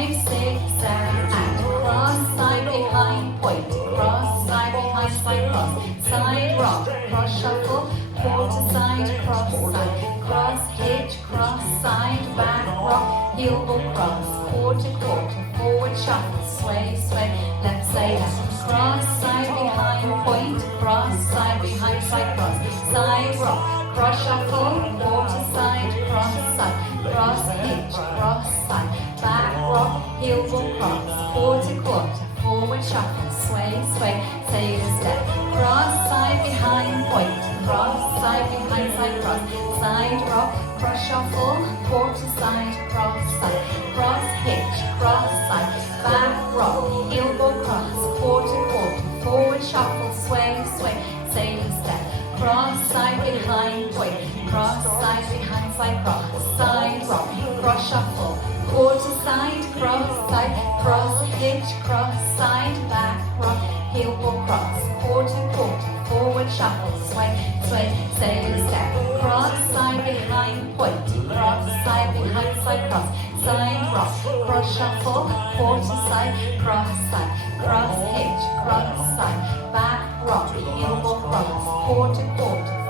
5, 6, 7, and cross, side, behind, point, cross, side, behind, side, cross, side, rock, cross, shuffle, quarter, side, cross, hitch, cross, side, back, rock, heel, ball, cross, quarter, forward, shuffle, sway, left, say left, cross, side, behind, point, cross, side, behind, side, side, rock, cross, shuffle, quarter, side, cross, hitch, cross, side, back, rock, heel, ball, cross, quarter, forward, shuffle, sway, sailor step, cross, side, behind, point, cross, side, behind, side, rock, cross, shuffle, quarter, side, cross, hitch, cross, side, back, rock, heel, ball, cross, quarter, forward, shuffle, sway, sailor step, cross, side, behind, point, cross, side, behind, side, rock, cross, shuffle, quarter, side, cross, hitch, cross, side, back, rock, heel, ball, cross, quarter, forward, shuffle, sway, sailor step, cross, side, behind, point, cross, side, behind, side, rock, cross, shuffle, quarter, side, cross, hitch, cross, side, back, rock, heel, ball, cross, quarter,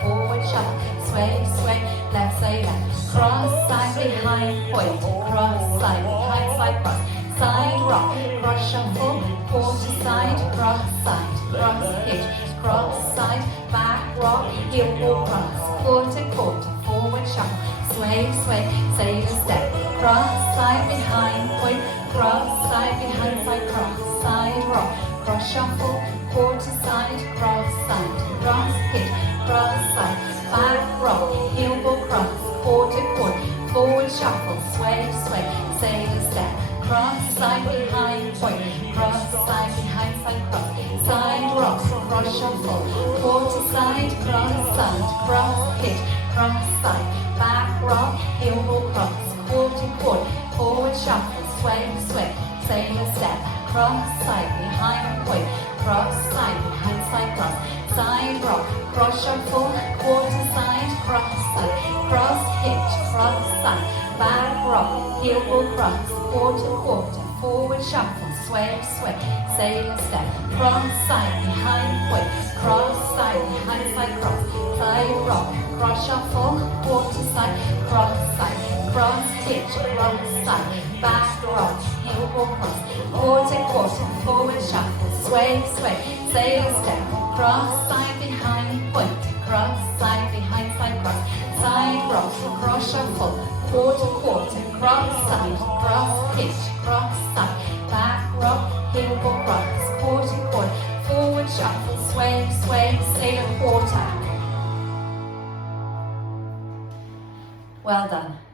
forward, shuffle, sway, left, say left, cross, side, behind, point, cross, side, behind, side, rock, cross, shuffle, quarter, side, cross, hitch, cross, side, back, rock, heel, ball, cross, quarter, forward, shuffle, sway, sailor step, cross, side, behind, point, cross, side, behind, side, rock, cross, shuffle, quarter, side, cross, hitch, cross, side, back, rock, heel, ball, cross, quarter, forward, shuffle, sway, sailor step, cross, side, behind, point, cross, side, behind, side, rock, cross, shuffle, quarter, side, cross, hitch, cross, side, back, rock, heel, ball, cross, quarter, forward, shuffle, sway, sailor step, cross, side, behind, point, cross, side, behind, side, rock, cross, shuffle, quarter, side, cross, hitch, cross, side, back, rock, heel, ball, cross, quarter, forward, shuffle, sway, sailor step, cross, side, behind, point, cross, side, behind, side, rock, cross, shuffle, quarter, side, cross, hitch, cross, side, back, rock, heel, ball, cross, quarter, forward, shuffle, sway, sailor step, cross, side, behind, point, cross, side, behind, side, rock, cross, shuffle, quarter, cross, side, cross, hitch, cross, side, back, rock, heel, ball, cross, quarter, forward, shuffle, sway, sailor quarter. Well done.